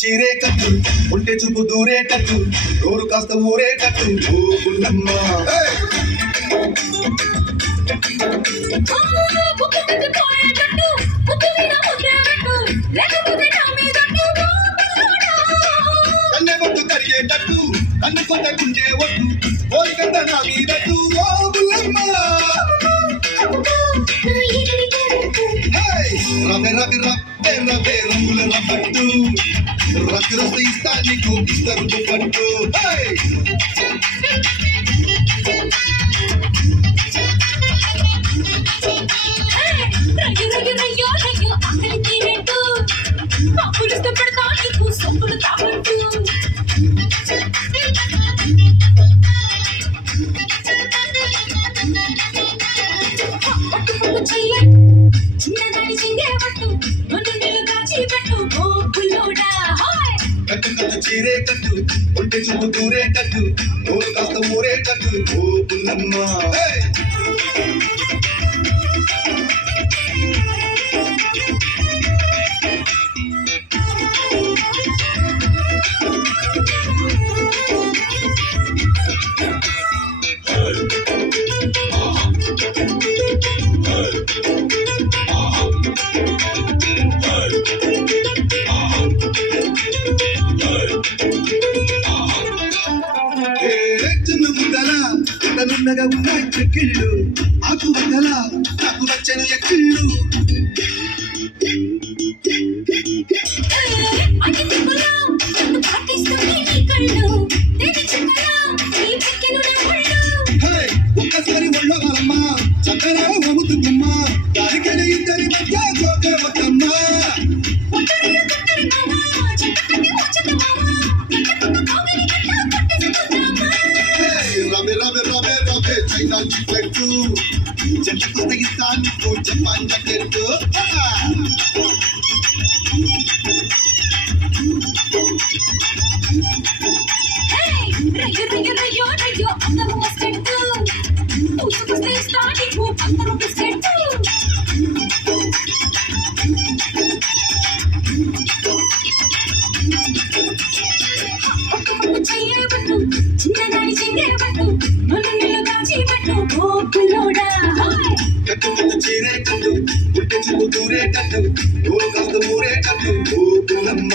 చీరే కట్టు ఉంటే చూపు దూరేటట్టు నోరు కాస్త ఊరేటట్టు ఓ గుల్లమ్మ కన్నె కొట్టు కరిగేటట్టు కన్ను కొట్టకుండే వద్దు కోరికంత నా మీదట్టు ఓ గుల్లమ్మ రవె రవె రవ్వె రవె రంగుల రవ్వట్టు రక్కు రస ఇస్తా నీకు ఇస్తారు పట్టు కట్టు కట్టు చీరే కట్టు ఉంటే చూపు దూరేటట్టు నోరు కాస్త ఊరేటట్టు ఓ పుల్లమ్మ నున్నగా ఉన్న చెక్కిళ్ళు ఆకు వదల నాకు వచ్చను ఎక్కిళ్ళు ఒక్కసారి ఒళ్ళో వాళ్ళమ్మ చక్కరా అమ్ముతుందమ్మా దానికనే ఇద్దరి మధ్య జోకే వద్దమ్మా రవె రవె రవె రవె చైనా చిట్లెట్టు చెట్టు తగిస్తాను జపాన్ జకెట్టు కట్టు కట్టు చీరే కట్టు ఉంటే చూపు దూరేటట్టు నోరు కాస్త ఊరేటట్టు ఓ పుల్లమ్మ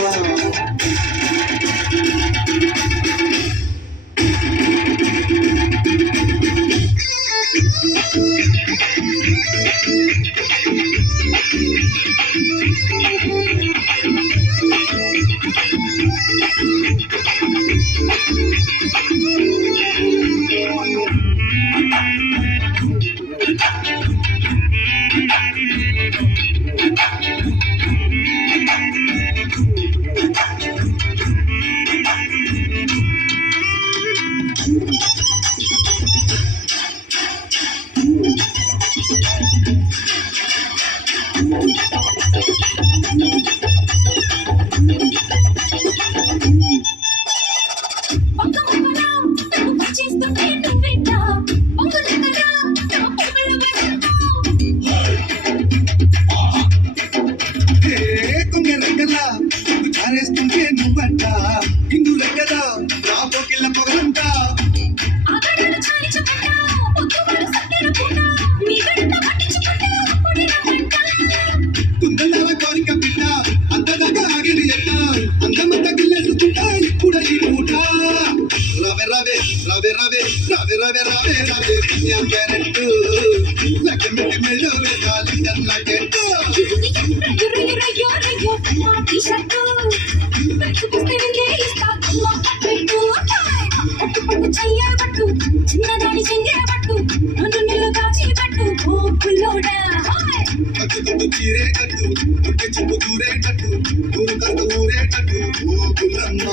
చారేస్తుంటే నువ్వంట హిందువుల కదా నా పోకిళ్ళ పొగలంట కుందనాల కోరిక పిట్ట అంతదాకా ఆగిలి ఎట్ట అందమంతా గిల్లేసుకుంటా ఇప్పుడు ఈ పూట రవె రవె రవె రవె రవె రవె రవె రవె కన్యా క్యారెట్ లక్కమిటి మెళ్ళు వేదాలింగన్ లాకెట్ చిన్నదాని చెంగేబట్టు నన్ను నిలుగాచిబట్టు ఓ పుల్లోడా కట్టు కట్టు చీరే కట్టు ఉంటే చూపు దూరేటట్టు నోరు కాస్త ఊరేటట్టు ఓ పుల్లమ్మ